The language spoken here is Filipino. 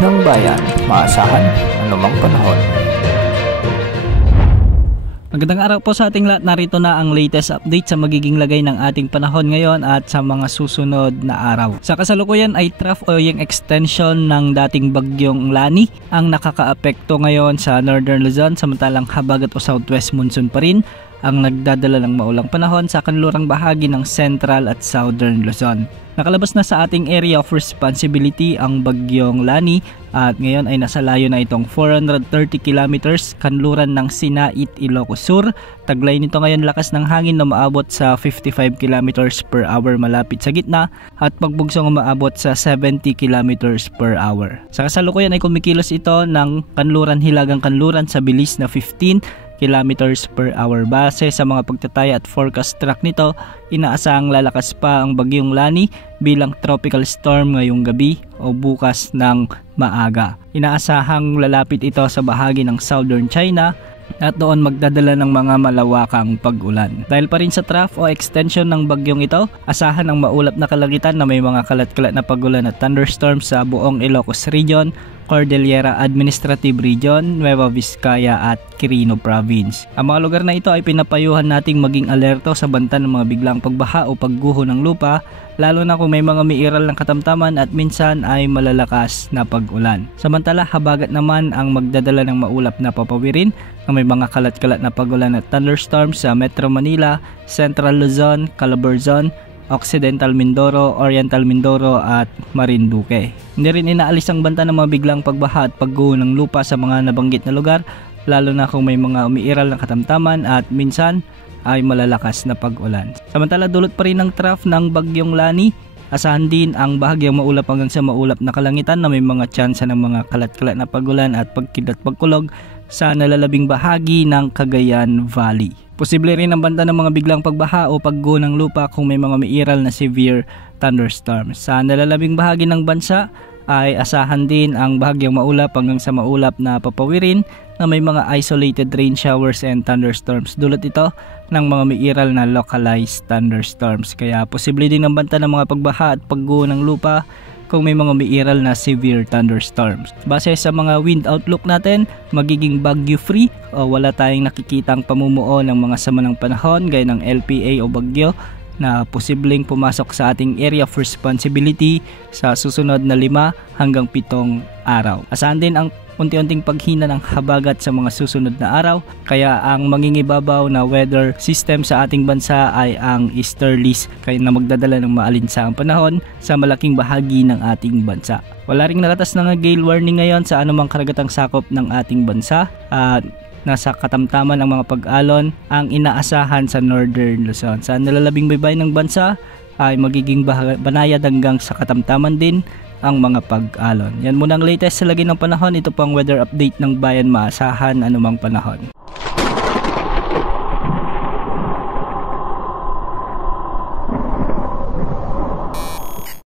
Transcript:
ng bayan, maasahan anumang panahon. Magandang araw po sa ating lahat. Narito na ang latest update sa magiging lagay ng ating panahon ngayon at sa mga susunod na araw. Sa kasalukuyan ay trough o yung extension ng dating bagyong Lani ang nakakaapekto ngayon sa Northern Luzon, samantalang habagat o southwest monsoon pa rin ang nagdadala ng maulang panahon sa kanlurang bahagi ng Central at Southern Luzon. Nakalabas na sa ating area of responsibility ang bagyong Lani at ngayon ay nasa layo na itong 430 kilometers kanluran ng Sinait, Ilocos Sur. Taglay nito ngayon lakas ng hangin na umaabot sa 55 kilometers per hour malapit sa gitna at pagbugsong umaabot sa 70 kilometers per hour. Sa kasalukuyan ay kumikilos ito ng kanluran hilagang kanluran sa bilis na 15 kilometers per hour. Base sa mga pagtataya at forecast track nito, inaasahang lalakas pa ang bagyong Lani bilang tropical storm ngayong gabi o bukas ng maaga. Inaasahang lalapit ito sa bahagi ng southern China at doon magdadala ng mga malawakang pag-ulan. Dahil pa rin sa trough o extension ng bagyong ito, asahan ang maulap na kalangitan na may mga kalat-kalat na pag-ulan at thunderstorms sa buong Ilocos Region, Cordillera Administrative Region, Nueva Vizcaya at Quirino Province. Ang mga lugar na ito ay pinapayuhan nating maging alerto sa banta ng mga biglang pagbaha o pagguho ng lupa, lalo na kung may mga umiiral ng katamtaman at minsan ay malalakas na pag-ulan. Samantala, habagat naman ang magdadala ng maulap na papawirin na may mga kalat-kalat na pag-ulan at thunderstorms sa Metro Manila, Central Luzon, Calabarzon, Occidental Mindoro, Oriental Mindoro at Marinduque. Hindi rin inaalis ang banta ng mga biglang pagbaha at pagguho ng lupa sa mga nabanggit na lugar, lalo na kung may mga umiiral ng katamtaman at minsan ay malalakas na pag-ulan. Samantala, dulot pa rin ng trough ng bagyong Lani. Asahan din ang bahagyang maulap hanggang sa maulap na kalangitan na may mga tsansa ng mga kalat-kalat na pag-ulan at pagkulog sa nalalabing bahagi ng Cagayan Valley. Posible rin ang banta ng mga biglang pagbaha o pagguho ng lupa kung may mga umiiral na severe thunderstorms. Sa nalalabing bahagi ng bansa ay asahan din ang bahagyang maulap hanggang sa maulap na papawirin na may mga isolated rain showers and thunderstorms. Dulot ito ng mga umiiral na localized thunderstorms. Kaya posible din ang banta ng mga pagbaha at pagguho ng lupa kung may mga umiiral na severe thunderstorms. Base sa mga wind outlook natin, magiging bagyo free o wala tayong nakikitang pamumuo ng mga sama ng panahon gaya ng LPA o bagyo na posibleng pumasok sa ating area of responsibility sa susunod na 5 hanggang 7 araw. Asahan din ang unti-unting paghina ng habagat sa mga susunod na araw, kaya ang mangingibabaw na weather system sa ating bansa ay ang easterlies, kaya na magdadala ng maalinsaang panahon sa malaking bahagi ng ating bansa. Wala ring nakatas na gale warning ngayon sa anumang karagatang sakop ng ating bansa at nasa katamtaman ng mga pag-alon ang inaasahan sa Northern Luzon. Sa nalalabing baybay ng bansa ay magiging banayad hanggang sa katamtaman din ang mga pag-alon. Yan muna ang latest sa lagi ng panahon. Ito pang weather update ng bayan, maasahan anumang panahon.